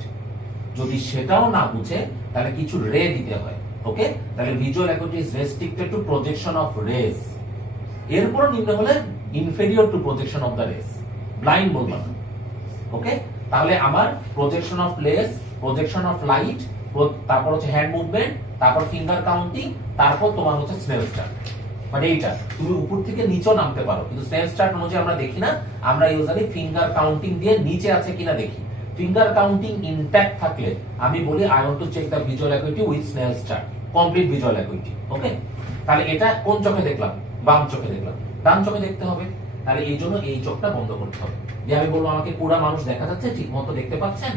যদি সেটাও না বুঝে তাহলে কিছু রে দিতে হয়। ওকে, তাহলে visual acuity is restricted to projection of rays. এরপর নিম্ন হলে inferior to projection of the rays, blind বলবো না। ওকে, তাহলে আমার projection of rays, projection of light, তারপর হচ্ছে হ্যান্ড মুভমেন্ট, তারপর ফিঙ্গার কাউন্টিং, তারপর তোমার হচ্ছে স্নেলস চার্ট। মানে এইটা তুমি উপর থেকে নিচেও নামতে পারো, কিন্তু স্নেলস চার্ট অনুযায়ী আমরা দেখি না, আমরা ইউজুয়ালি ফিঙ্গার কাউন্টিং দিয়ে নিচে আছে কিনা দেখি। ফিঙ্গার কাউন্টিং ইনট্যাক্ট থাকলে আমি বলি I want to check the visual acuity with Snellen's chart, complete visual acuity. Okay, তাহলে এটা কোন চোখে দেখলাম? বাম চোখে দেখলাম। ডান চোখে দেখতে হবে, তাহলে এই জন্য এই চোখটা বন্ধ করতে হবে। দিয়ে আমি বলবো আমাকে পুরা মানুষ দেখা যাচ্ছে, ঠিক মতো দেখতে পাচ্ছেন?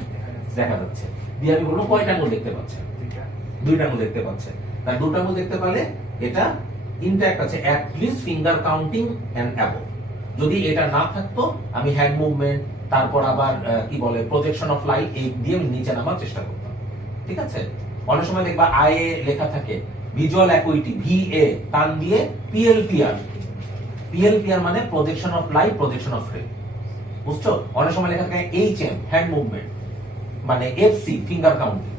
দেখা যাচ্ছে। দিয়ে আমি বলবো কয়টা আঙুল দেখতে পাচ্ছেন? 2টা আঙুল দেখতে পাচ্ছেন। তার 2টা আঙুল দেখতে পারলে এটা ইনট্যাক্ট আছে, at least finger counting and above. যদি এটা না থাকতো আমি হ্যান্ড মুভমেন্ট, তারপর আবার কি বলে প্রজেকশন অফ লাইট, এই দিয়ে আমি নিচে নামার চেষ্টা করতাম। ঠিক আছে? অনেক সময় দেখবা আইএ লেখা থাকে ভিজুয়াল অ্যাকুইটি ভিএ টান দিয়ে পিএলপিআর। পিএলপিআর মানে projection of light, projection of রে। বুঝছো? অনেক সময় লেখা থাকে এইচএম হ্যান্ড মুভমেন্ট, মানে এফসি ফিঙ্গার কাউন্টিং।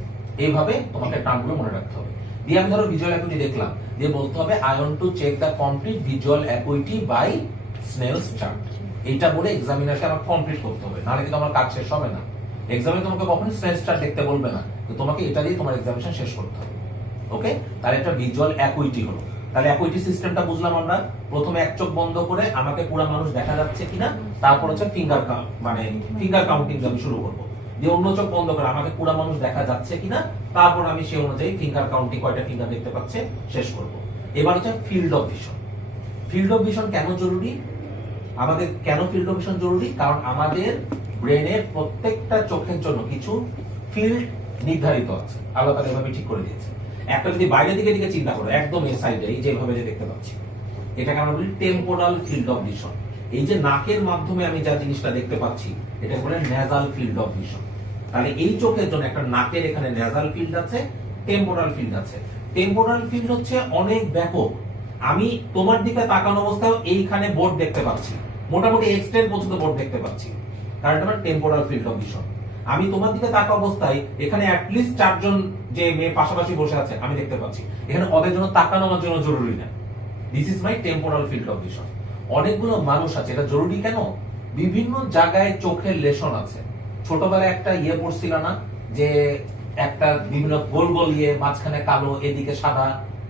এইভাবে তোমাকে টার্মগুলো মনে রাখতে হবে। দিয়ে আমি ধরো ভিজুয়াল অ্যাকুইটি দেখলাম, দিয়ে বলতে হবে I want to check the complete visual acuity by Snellen's chart. এইটা বলে এক্সামিনারকে আমার কমপ্লিট করতে হবে, নাহলে কিন্তু আমার কাজ শেষ হবে না। এক্সামে তোমাকে কখনোই স্নেলস চার্ট দেখতে বলবে না, তো তোমাকে এটা দিয়ে তোমার এক্সামিনেশন শেষ করতে হবে। ওকে, তাহলে এটা ভিজুয়াল অ্যাকুইটি হলো। তাহলে অ্যাকুইটি সিস্টেমটা বুঝলাম আমরা। প্রথমে এক চোখ বন্ধ করে আমাকে পুরো মানুষ দেখা যাচ্ছে কিনা, তারপর হচ্ছে ফিঙ্গার মানে ফিঙ্গার কাউন্টিং আমি শুরু করব। যে অন্য চোখ বন্ধ করে আমাকে পুরো মানুষ দেখা যাচ্ছে কিনা, তারপর আমি সেই অনুযায়ী ফিঙ্গার কাউন্টিং কয়টা ফিঙ্গার দেখতে পাচ্ছে শেষ করব। এবার হচ্ছে field of vision. Field of vision কেন জরুরি? আমাদের কেন ফিল্ড অফ ভিশন জরুরি? কারণ আমাদের ব্রেনের প্রত্যেকটা চোখের জন্য কিছু ফিল্ড নির্ধারিত আছে, আল্লাহ তাআলা এভাবে ঠিক করে দিয়েছে। একটা যদি বাইরের দিকে দিকে চিন্তা করো, একদম এই সাইডে এই যেভাবে যে দেখতে পাচ্ছি, এটাকে আমরা বলি টেম্পোরাল ফিল্ড অফ ভিশন। এই যে নাকের মাধ্যমে আমি যা জিনিসটা দেখতে পাচ্ছি এটা বলে নেজাল ফিল্ড অফ ভিশন। তাহলে এই চোখের জন্য একটা নাকের এখানে নেজাল ফিল্ড আছে, টেম্পোরাল ফিল্ড আছে। টেম্পোরাল ফিল্ড হচ্ছে অনেক ব্যাপক। আমি তোমার দিকে তাকানো অবস্থায় এইখানে বোর্ড দেখতে পাচ্ছি, মোটামুটি এক্সটেন্ড পর্যন্ত বোর্ড দেখতে পাচ্ছি, কারণ এটা আমার টেম্পোরাল ফিল্ড অফ ভিশন। আমি তোমার দিকে তাকা অবস্থায় এখানে অ্যাটলিস্ট 4 জন যে মেয়ে পাশাপাশি বসে আছে আমি দেখতে পাচ্ছি, এখানে ওদের জন্য তাকানো আমার জন্য জরুরি না। This is my temporal field of vision. অনেকগুলো মানুষ আছে, এটা জরুরি কেন? বিভিন্ন জায়গায় চোখের লেশন আছে। ছোটবেলায় একটা পড়ছিল না, যে একটা বিভিন্ন গোল গোল মাঝখানে কালো, এদিকে সাদা,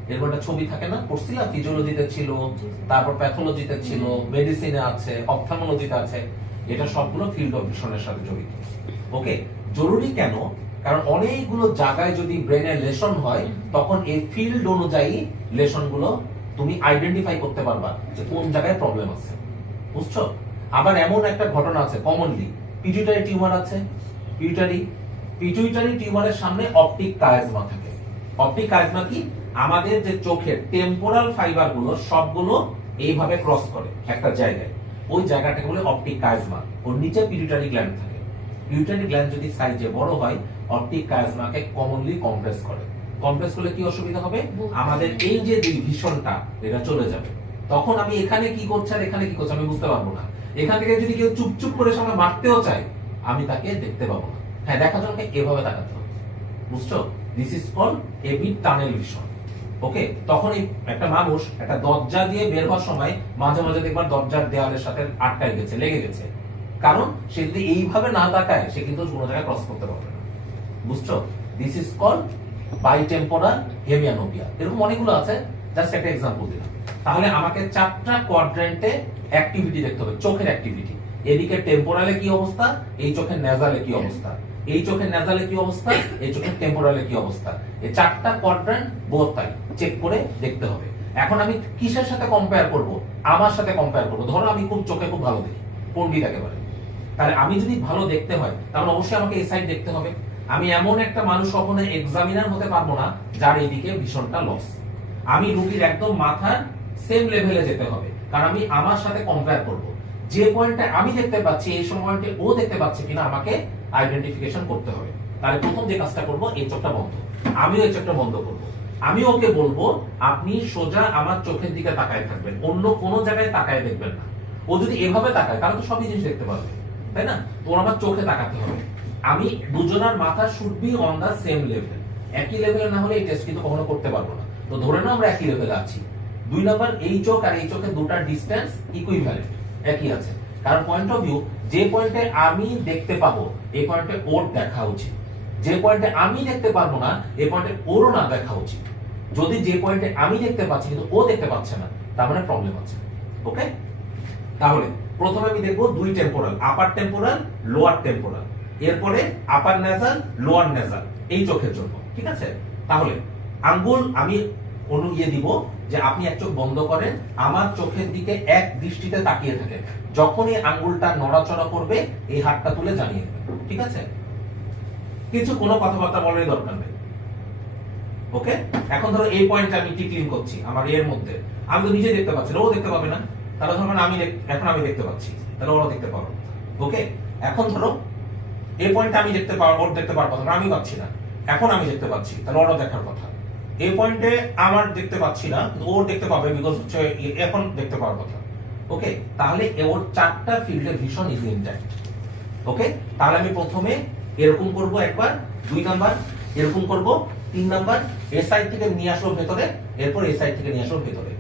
এরকম একটা ছবি থাকে না? পড়ছিলাম, ফিজিওলজিতে ছিল, তারপর প্যাথোলজিতে ছিল, মেডিসিনে আছে, অপথলমোলজিতে আছে। এটা সবগুলো ফিল্ড অফ ভিশনের সাথে জড়িত। ওকে, জরুরি কেন? কারণ অনেকগুলো জায়গায় যদি ব্রেনের লেশন হয়, তখন এই ফিল্ড অনুযায়ী লেশন গুলো তুমি আইডেন্টিফাই করতে পারবা যে কোন জায়গায় প্রবলেম আছে। বুঝছো? আবার এমন একটা ঘটনা আছে, কমনলি পিটুইটারি টিউমার আছে। পিটুইটারি টিউমারের সামনে অপটিক কায়াজমা থাকে। অপটিক কায়াজমা কি? আমাদের যে চোখের টেম্পোরাল ফাইবার গুলো সবগুলো এইভাবে ক্রস করে একটা জায়গায়, ওই জায়গাটাকে বলে অপটিক কায়াজমা। ওর নিচে পিটুইটারি গ্ল্যান্ড থাকে। পিটুইটারি গ্ল্যান্ড যদি সাইজে বড় হয়, অপটিক কায়াজমাকে কমনলি কম্প্রেস করে। কম্প্রেস করলে কি অসুবিধা হবে? আমাদের এই যে ভিশনটা এটা চলে যাবে। তখন আমি এখানে কি করছি আর এখানে কি করছি আমি বুঝতে পারবো না। এখান থেকে যদি কেউ চুপচুপ করে সামনে মারতেও চায়, আমি তাকে দেখতে পাবো না। হ্যাঁ, দেখার জন্য এভাবে তাকাতে হবে। বুঝছো? This is called a bit tunnel vision. Okay, তখন একটা মানুষ একটা দরজা দিয়ে বের হওয়ার সময় মাঝে মাঝে দেখবার দরজার দেওয়ালের সাথে আটকায় গেছে, লেগে গেছে। কারণ সে যদি এইভাবে না তাকায়, সে কিন্তু কোনো জায়গায় ক্রস করতে পারবে না। বুঝছো? দিস ইজ কল্ড বাইটেম্পোরাল হেমিয়ানোপিয়া, এরকম অনেকগুলো আছে, জাস্ট একটা এক্সাম্পল দিলাম। তাহলে আমাকে 4টা কোয়াড্রেন্টে অ্যাক্টিভিটি দেখতে হবে, চোখের অ্যাক্টিভিটি। এদিকে টেম্পোরালে কি অবস্থা, এই চোখের নেজালে কি অবস্থা, এই চোখের নেজালে কি অবস্থা, এই চোখের টেম্পোরালে কি অবস্থা, এই 4টা কোয়াড্রেন্ট বোথ তাই চেক করে দেখতে হবে। এখন আমি কিসের সাথে কম্পেয়ার করব? আমার সাথে কম্পেয়ার করব। ধরো আমি চোখে খুব ভালো দেখি, পণ্ডিত একেবারে, তাহলে আমি যদি ভালো দেখতে হয় তাহলে অবশ্যই আমাকে এই সাইড দেখতে হবে। আমি এমন একটা মানুষ কখনো এক্সামিনার হতে পারবো না যার এইদিকে ভীষণটা লস। আমি রুগীর একদম মাথার সেম লেভেলে যেতে হবে, কারণ আমি আমার সাথে কম্পেয়ার করব। যে পয়েন্টে আমি দেখতে পাচ্ছি এই সময়তে ও দেখতে পাচ্ছে কিনা আমাকে আইডেন্টিফিকেশন করতে হবে। তাহলে প্রথম যে কাজটা করব, এই চোখটা বন্ধ, আমিও এই চোখটা বন্ধ করব। আমি ওকে বলবো আপনি সোজা আমার চোখের দিকে তাকায় থাকবেন, অন্য কোনো জায়গায় তাকায় দেখবেন না। ও যদি এভাবে তাকায় তাহলে তো সবই জিনিস দেখতে পারবে, তাই না? ওর আমার চোখে তাকাতে হবে। আমি দুজনের মাথা should be on the same level. একই লেভেলে না হলে এই টেস্ট কিন্তু কখনো করতে পারবো না। তো ধরে নাও আমরা একই লেভেলে আছি। 2 নাম্বার, এই চোখ আর এই চোখের দুটার ডিসটেন্স ইকুইভ্যালেন্ট, একই আছে। কারণ পয়েন্ট অফ ভিউ, যে পয়েন্টে আমি দেখতে পাবো এই পয়েন্টে ওর দেখা উচিত, যে পয়েন্টে আমি দেখতে পারবো না এই পয়েন্টে ওরও না দেখা উচিত। যদি যে পয়েন্টে আমি দেখতে পাচ্ছি কিন্তু ও দেখতে পাচ্ছে না, তার মানে প্রবলেম আছে। ওকে, তাহলে প্রথমে আমি দেখবো 2 টেম্পোরাল, আপার টেম্পোরাল, লোয়ার টেম্পোরাল, এরপরে আপার নেজাল, লোয়ার নেজাল, এই চোখের জন্য। ঠিক আছে, তাহলে আঙ্গুল আমি অনুগিয়ে দিব যে আপনি এক চোখ বন্ধ করেন, আমার চোখের দিকে এক দৃষ্টিতে তাকিয়ে থাকেন। যখনই আঙ্গুলটা নড়াচড়া করবে এই হাতটা তুলে জানিয়ে দেবেন। ঠিক আছে, কিছু কোনো কথাবার্তা বলার দরকার নেই। ওকে, এখন ধরো এই পয়েন্টে আমি টিকলিং করছি আমার এর মধ্যে, আমি তো নিজে দেখতে পাচ্ছি না, ও দেখতে পাবে না। তাহলে ধরো আমি এখন আমি দেখতে পাচ্ছি, তাহলে ওরা দেখতে পারো। ওকে, এখন ধরো এই পয়েন্টে আমি দেখতে পারবো, ওর দেখতে পারবো না, আমি পাচ্ছি না। এখন আমি দেখতে পাচ্ছি, তাহলে ওরা দেখার কথা। এই পয়েন্টে আমার দেখতে পাচ্ছি না, ওর দেখতে পাবে, বিকজ হচ্ছে এখন দেখতে পাওয়ার কথা। ওকে, তাহলে ওর 4টা ফিল্ডের ভিশন ইজ ইনট্যাক্ট। ওকে, তাহলে আমি প্রথমে এরকম করব একবার, 2 নাম্বার এরকম করব, 3 নাম্বার এই সাইড থেকে নিয়ে আসবো ভেতরে, এরপর এই সাইড থেকে নিয়ে আসবো ভেতরে।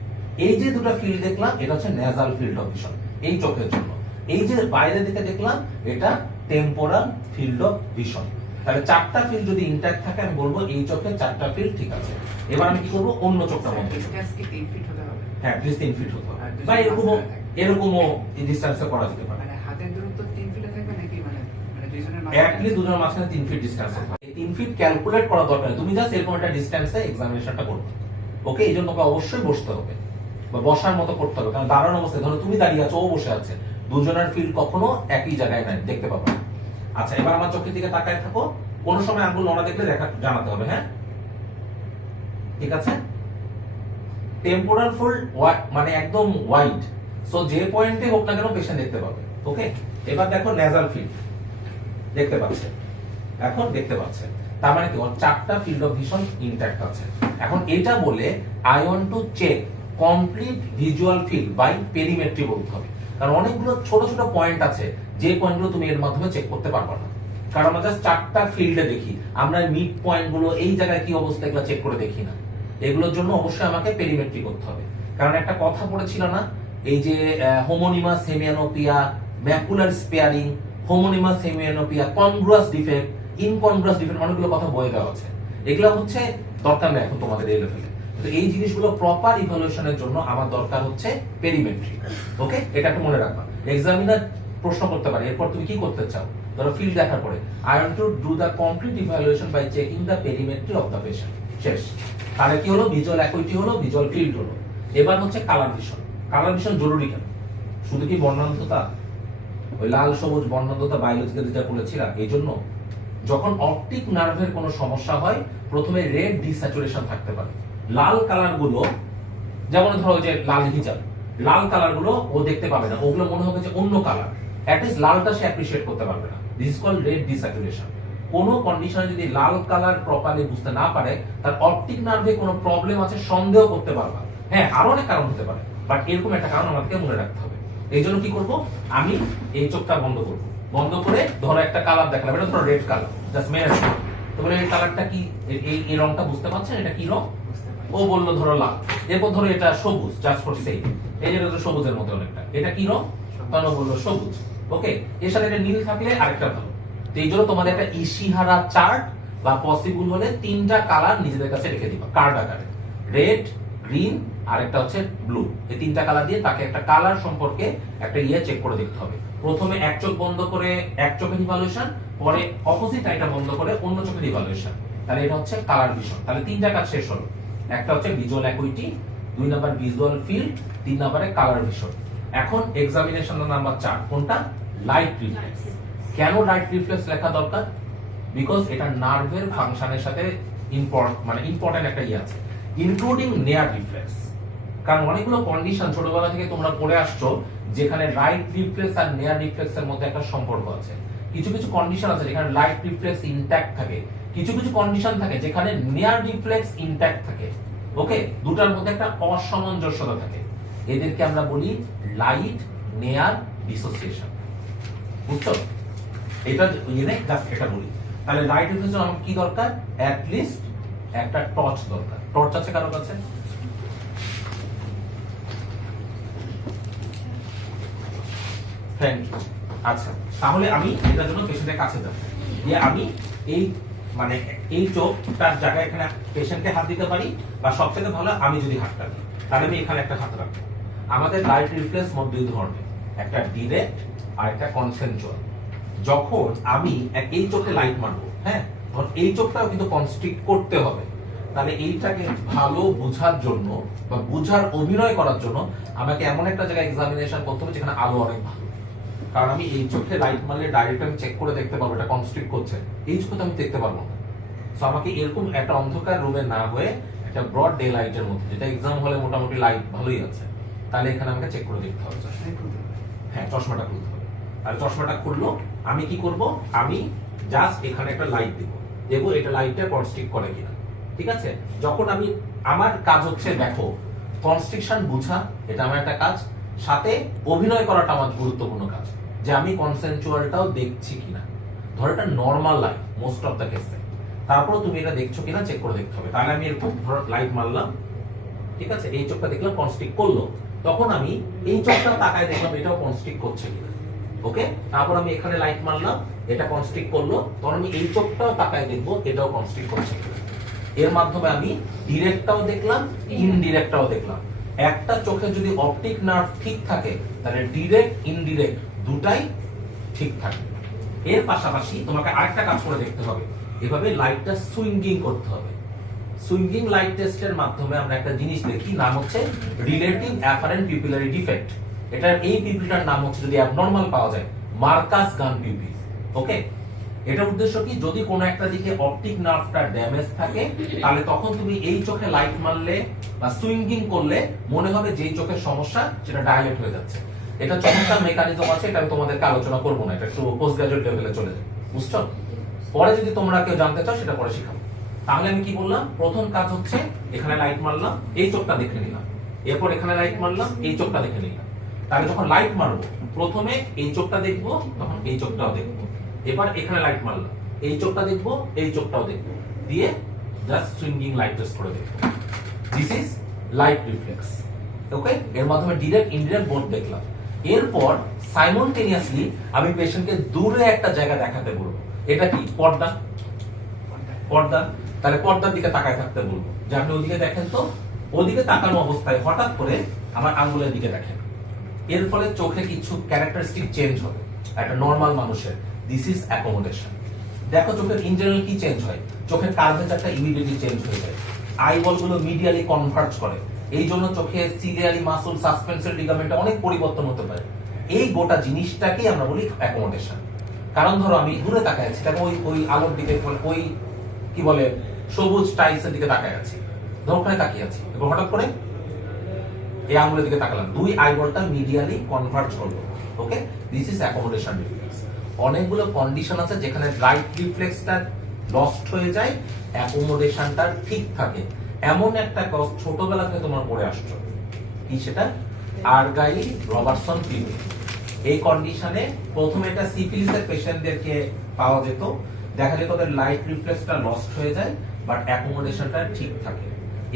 এই যে দুটো ফিল্ড দেখলাম এটা হচ্ছে নেজাল ফিল্ড অফ ভিশন, এই চোখের জন্য। এই যে বাইরের দিকে দেখলাম এটা টেম্পোরাল ফিল্ড অফ ভিশন। তাহলে 4টা ফিল্ড যদি ইনট্যাক্ট থাকে আমি বলবো এই চোখে 4টা ফিল্ড ঠিক আছে। এবার আমি কি করব, অন্য চোখটা বন্ধ করব। হ্যাঁ, প্লিজ 3 ফিট হতে হবে, বা এরকমও এই ডিসটেন্সে করা যেতে পারে। মানে হাতের দূরত্ব 3 ফিটে থাকবে নাকি, মানে দুইজনের মাঝে অ্যাটলিস্ট দুজনের মাঝখানে 3 ফিট ডিসটেন্স থাকবে। এই 3 ফিট ক্যালকুলেট করা দরকার নেই, তুমি জাস্ট এরকম একটা ডিসটেন্সে এক্সামিনেশনটা করবে। ওকে, এই জন্য তোমাকে অবশ্যই বসতে হবে বা বসার মতো করতে হবে, কারণ দাঁড়ানো অবস্থায় ধরো তুমি দাঁড়িয়ে আছো, ও বসে আছে, দুজনের ফিল্ড কখনো একই জায়গায় নাই, দেখতে পাবে না। আচ্ছা, এবার আমার চোখের দিকে তাকায় থাকো, কোন সময় আঙ্গুল নড়া দেখলে জানাতে হবে। হ্যাঁ, ঠিক আছে। টেম্পোরাল ফোল্ড মানে একদম ওয়াইড, সো যে পয়েন্টে হোক না কেন পেশেন্ট দেখতে পাবে। ওকে, এবার দেখো নেজাল ফিল্ড দেখতে পাচ্ছে, এখন দেখতে পাচ্ছে, তার মানে কি ওর 4টা ফিল্ড অফ ভিশন ইনট্যাক্ট আছে। এখন এটা বলে I want to check complete visual field by perimetry বলতে হবে, কারণ অনেকগুলো ছোট ছোট পয়েন্ট আছে যে পয়েন্টগুলো তুমি এর মাধ্যমে চেক করতে পারবে না, কারণ আমরা জাস্ট 4টা ফিল্ডে দেখি, আমরা মিড পয়েন্টগুলো এই জায়গায় কি অবস্থা এগুলো চেক করে দেখি না। এগুলোর জন্য অবশ্যই আমাকে পেরিমেট্রি করতে হবে, কারণ একটা কথা পড়েছিল না, এই যে হোমোনিমাস হেমিয়ানোপিয়া, macular sparing, হোমোনিমাস হেমিয়ানোপিয়া, কনগ্রুয়াস defect, incongruous defect, অনেকগুলো কথা বলে দেওয়া আছে। এগুলো হচ্ছে দরকার নেই এখন তোমাদের এই লেভেলে। তো এই জিনিসগুলো প্রপার ইভালুয়েশনের জন্য আমার দরকার হচ্ছে পেরিমেট্রি। ওকে, এটা একটু মনে রাখবা, এক্সামিনার প্রশ্ন করতে পারে এরপর তুমি কি করতে চাও। ধরো ফিল্ড দেখার পরে I want to do the complete evaluation by checking the perimetry of the patient, শেষ। তাহলে কি হলো, ভিজুয়াল অ্যাকুইটি হলো, ভিজুয়াল ফিল্ড হলো। এবার হচ্ছে কালার ভিশন। কালার ভিশন জরুরি কেন? শুধু কি বর্ণান্ধতা, ওই লাল সবুজ বর্ণান্ধতা বায়োলজিতে যেটা বলেছিলাম, এই জন্য যখন অপটিক নার্ভের কোনো সমস্যা হয় প্রথমে রেড ডিস্যাচুরেশন থাকতে পারে। লাল কালার গুলো, যেমন ধরো যে লাল হিজাব, লাল কালার গুলো ও দেখতে পাবে না, ওগুলো মনে হবে যে অন্য কালার, অ্যাট লিস্ট লালটা সে অ্যাপ্রিশিয়েট করতে পারবে না। This is called red desaturation. কোনো কন্ডিশনে যদি লাল কালার প্রপারলি বুঝতে না পারে, তার অপটিক নার্ভে কোনো প্রবলেম আছে সন্দেহ করতে পারবা। হ্যাঁ, আরো অনেক কারণ হতে পারে, বাট এরকম একটা কারণ আমাদেরকে মনে রাখতে হবে। এই জন্য কি করব, আমি এই চোখটা বন্ধ করব, বন্ধ করে ধরো একটা কালার দেখালাম, এটা ধরো রেড কালার, জাস্ট মেরে তোমরা এই কালারটা কি, এই রংটা বুঝতে পারছেন এটা কি রং? ও বললো ধরো লাল, এরপর ধরো এটা সবুজ, জাস্ট ফর সেই, এই যে সবুজের মধ্যে অনেকটা, এটা কি রং? তখন বললো সবুজ। ওকে, এর সাথে এটা নীল থাকলে আরেকটা ভালো। তো এই জন্য তোমাদের একটা ইশিহারা চার্ট বা পসিবল হলে 3টা কালার নিজেদের কাছে রেখে দিবা কার্ড আকারে, রেড, গ্রিন আর একটা হচ্ছে ব্লু। এই 3টা কালার দিয়ে তাকে একটা কালার সম্পর্কে একটা চেক করে দেখতে হবে। প্রথমে এক চোখ বন্ধ করে এক চোখের ইভালুয়েশন, পরে অপোজিট আইটা বন্ধ করে অন্য চোখের ইভালুয়েশন। তাহলে এটা হচ্ছে কালার ভিশন। তাহলে 3টা কাজ শেষ হলো। একটা হচ্ছে visual acuity, 2 number visual field, 3 নম্বরে কালার ভিশন। এখন এক্সামিনেশন নাম্বার 4 কোনটা? Light reflex. কেন লাইট রিফ্লেক্স লেখা দরকার? বিকজ এটা নার্ভের ফাংশনের সাথে ইম্পর্টেন্ট একটা আছে, ইনক্লুডিং নেয়ার রিফ্লেক্স। কারণ অনেকগুলো কন্ডিশন ছোটবেলা থেকে তোমরা পড়ে আসছো যেখানে রাইট রিফ্লেক্স আর নেয়ার রিফ্লেক্স এর মধ্যে একটা সম্পর্ক আছে। কিছু কিছু কন্ডিশন আছে যেখানে লাইট রিফ্লেক্স ইনট্যাক্ট থাকে, কিছু কিছু কন্ডিশন থাকে যেখানে নেয়ার রিফ্লেক্স ইনট্যাক্ট থাকে। ওকে, দুটার মধ্যে একটা অসামঞ্জস্যতা থাকে। এদেরকে আমরা বলি লাইট নেয়ার ডিসোসিয়েশন। বুঝছো? এটা জাস্ট এটা বলি। তাহলে লাইট রিফ্লেক্স আমাকে কি দরকার? অ্যাট লিস্ট একটা টর্চ দরকার। টর্চ আছে কারোর কাছে? Thank you. আচ্ছা, তাহলে আমি এটার জন্য পেশেন্টের কাছে যাব, দিয়ে আমি এই এই চোখটার জায়গায় এখানে পেশেন্টকে হাত দিতে পারি, বা সবচেয়ে ভালো আমি যদি হাতটা দিই তাহলে আমি এখানে একটা হাত রাখবো। আমাদের লাইট রিফ্লেক্স মোট 2 ধরনের, একটা ডিরেক্ট আর একটা কনসেনচুয়াল। যখন আমি এই চোখে লাইট মারবো, হ্যাঁ, তখন এই চোখটাও কিন্তু কনস্ট্রিক্ট করতে হবে। তাহলে এইটাকে ভালো বোঝার জন্য বা বোঝার অভিনয় করার জন্য আমাকে এমন একটা জায়গায় এক্সামিনেশন করতে হবে যেখানে আলো অনেক ভালো। কারণ আমি এই চোখে লাইট মারলে ডাইরেক্ট আমি চেক করে দেখতে পারবো এটা কনস্ট্রিক্ট করছে, এই চোখে তো আমি দেখতে পারবো না। সো আমাকে এরকম একটা অন্ধকার রুমে না হয়ে একটা ব্রড ডে লাইটের মধ্যে, যেটা এক্সাম হলে মোটামুটি লাইট ভালোই আছে, তাহলে এখানে আমাকে চেক করে দেখতে হবে। হ্যাঁ, চশমাটা খুলতে হবে। আর চশমাটা খুললো আমি কি করব? আমি জাস্ট এখানে একটা লাইট দেবো, এটা লাইটটা কনস্ট্রিক্ট করে কিনা। ঠিক আছে? যখন আমি আমার কাজ হচ্ছে দেখো কনস্ট্রিকশন বোঝা, এটা আমার একটা কাজ, সাথে অভিনয় করাটা আমার গুরুত্বপূর্ণ কাজ, যে আমি কনসেনচুয়ালটাও দেখছি কিনা। ধর এটা normal light most of the কেসে, তারপর তুমি এটা দেখছো কিনা চেক করে দেখতে হবে। তাহলে আমি এরকম লাইট মারলাম, ঠিক আছে, এই চোখটা দেখলাম কনস্ট্রিক্ট করলো, তখন আমি এই চোখটা তাকায় দেখলাম এটাও কনস্ট্রিক্ট করছে কিনা। ওকে, তারপর আমি এখানে লাইট মারলাম, এটা কনস্ট্রিক্ট করলো, তখন আমি এই চোখটাও তাকায় দেখবো এটাও কনস্ট্রিক্ট করছে কিনা। এর মাধ্যমে আমি ডিরেক্টটাও দেখলাম, ইনডিরেক্টটাও দেখলাম। একটা চোখে যদি অপটিক নার্ভ ঠিক থাকে তাহলে ডিরেক্ট ইনডিরেক্ট দুটাই ঠিক থাকে। এর পাশাপাশি তোমাকে আরেকটা কাজ করে দেখতে হবে, এভাবে লাইটটা সুইঙ্গিং করতে হবে। সুইঙ্গিং লাইট টেস্টের মাধ্যমে আমরা একটা জিনিস দেখি, নাম হচ্ছে রিলেটিভ অ্যাপারেন্ট পিউপিলারি ডিফেক্ট। এটার এই পিউপিলটার নাম হচ্ছে, যদি অ্যাবনরমাল পাওয়া যায়, মার্কাস গান পিউপিল। ওকে, এটার উদ্দেশ্য কি? যদি কোনো একটা দিকে অপটিক নার্ভটা ড্যামেজ থাকে তাহলে তখন তুমি এই চোখে লাইট মারলে বা সুইঙ্গিং করলে মনে হবে যে চোখের সমস্যা সেটা ডাইলেট হয়ে যাচ্ছে। এটা চমৎকার মেকানিজম আছে, এটা আমি তোমাদেরকে আলোচনা করবো না, এটা একটু পোস্ট গ্রাজুয়েট লেভেলে চলে যায়। বুঝছো? পরে যদি তোমরা কেউ জানতে চাও সেটা পরে শিখাবো। তাহলে আমি কি বললাম? প্রথম কাজ হচ্ছে এখানে লাইট মারলাম, এই চোখটা দেখে নিলাম, এরপর এখানে লাইট মারলাম, এই চোখটা দেখে নিলাম। তাহলে যখন লাইট মারবো প্রথমে এই চোখটা দেখবো, তখন এই চোখটাও দেখবো, এবার এখানে লাইট মারলাম, এই চোখটা দেখবো, এই চোখটাও দেখবো, দিয়ে জাস্ট সুইঙ্গিং লাইট টেস্ট করে দেখবো। This is light reflex. Okay, এর মাধ্যমে ডিরেক্ট ইনডিরেক্ট বোথ দেখলাম। এরপর সাইমultaneously আমি পেশেন্টকে দূরে একটা জায়গা দেখাতে বলবো। এটা কি? পর্দা। পর্দা, তাহলে পর্দার দিকে তাকায় থাকতে বলবো, যে আপনি ওদিকে দেখেন তো। ওদিকে তাকানো অবস্থায় হঠাৎ করে আমার আঙ্গুলের দিকে দেখেন, এর ফলে চোখে কিছু ক্যারেক্টারিস্টিক চেঞ্জ হবে একটা নরমাল মানুষের। This is accommodation. দেখো চোখের ইন জেনারেল কি চেঞ্জ হয়? চোখের কার্ভেচারটা ইমিডিয়েটলি চেঞ্জ হয়ে যায়, আইবলগুলো মিডিয়ালি কনভার্জ করে, এই জন্য চোখে সিলিয়ারি মাসল, সাসপেন্সর লিগামেন্টে অনেক পরিবর্তন হতে পারে। এই গোটা জিনিসটাকেই আমরা বলি অ্যাকোমোডেশন। কারণ ধরো আমি দূরে তাকায় আছি, তাকে ওই আলোর দিকে, ওই কি বলে সবুজ টাইলসের দিকে তাকায় আছি, ধরো ওখানে তাকিয়ে আছি, এবার হঠাৎ করে এই আঙ্গুলের দিকে তাকালাম, দুই আইবলটা মিডিয়ালি কনভার্জ করলো। ওকে, দিস ইজ অ্যাকোমোডেশন রিফ্লেক্স। অনেকগুলো কন্ডিশন আছে যেখানে রাইট রিফ্লেক্সটা লস্ট হয়ে যায়, অ্যাকোমোডেশনটা ঠিক থাকে। এমন একটা কজ ছোটবেলা থেকে তোমার পড়ে আসছো, কি সেটা? Argyll Robertson pupil. এই কন্ডিশনে প্রথমে এটা সিফিলিসের পেশেন্টদেরকে পাওয়া যেত, দেখা যেত ওদের লাইট রিফ্লেক্সটা লস্ট হয়ে যায় বাট অ্যাকোমোডেশনটা ঠিক থাকে।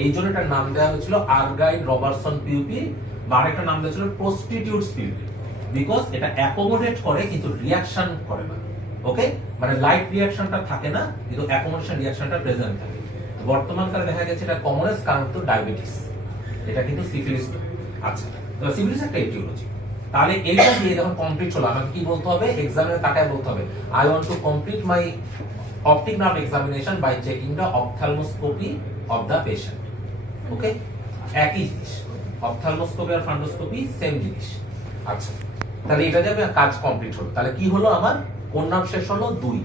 এই জন্য এটার নাম দেওয়া হয়েছিল আর্গাইল রবার্টসন পিউপিল, বা আরেকটা নাম দেওয়া ছিল প্রস্টিটিউটস পিউপিল, বিকজ এটা অ্যাকোমোডেট করে কিন্তু রিয়াকশন করে না। ওকে, মানে লাইট রিঅ্যাকশনটা থাকে না, কিন্তু অ্যাকোমোডেশন রিঅ্যাকশনটা প্রেজেন্ট থাকে। বর্তমানকালে দেখা গেছে এটা কমনেস্ট কারণ তো ডায়াবেটিস, এটা কিন্তু সিফিলিস। আচ্ছা, তো সিফিলিস একটা এটিওলজি। তাহলে এইটা দিয়ে যখন কমপ্লিট হলো, আমাকে কি বলতে হবে? এক্সামিনে তাকায় বলতে হবে, I want to complete my optic nerve examination by checking the ophthalmoscopy of the patient. Okay, একই জিনিস, অপথ্যালমোস্কোপি আর ফান্ডোস্কোপি সেম জিনিস। আচ্ছা, তাহলে এটা যাবে কাজ কমপ্লিট হলো। তাহলে কি হলো আমার? কোন নার্ভ শেষ হলো? 2।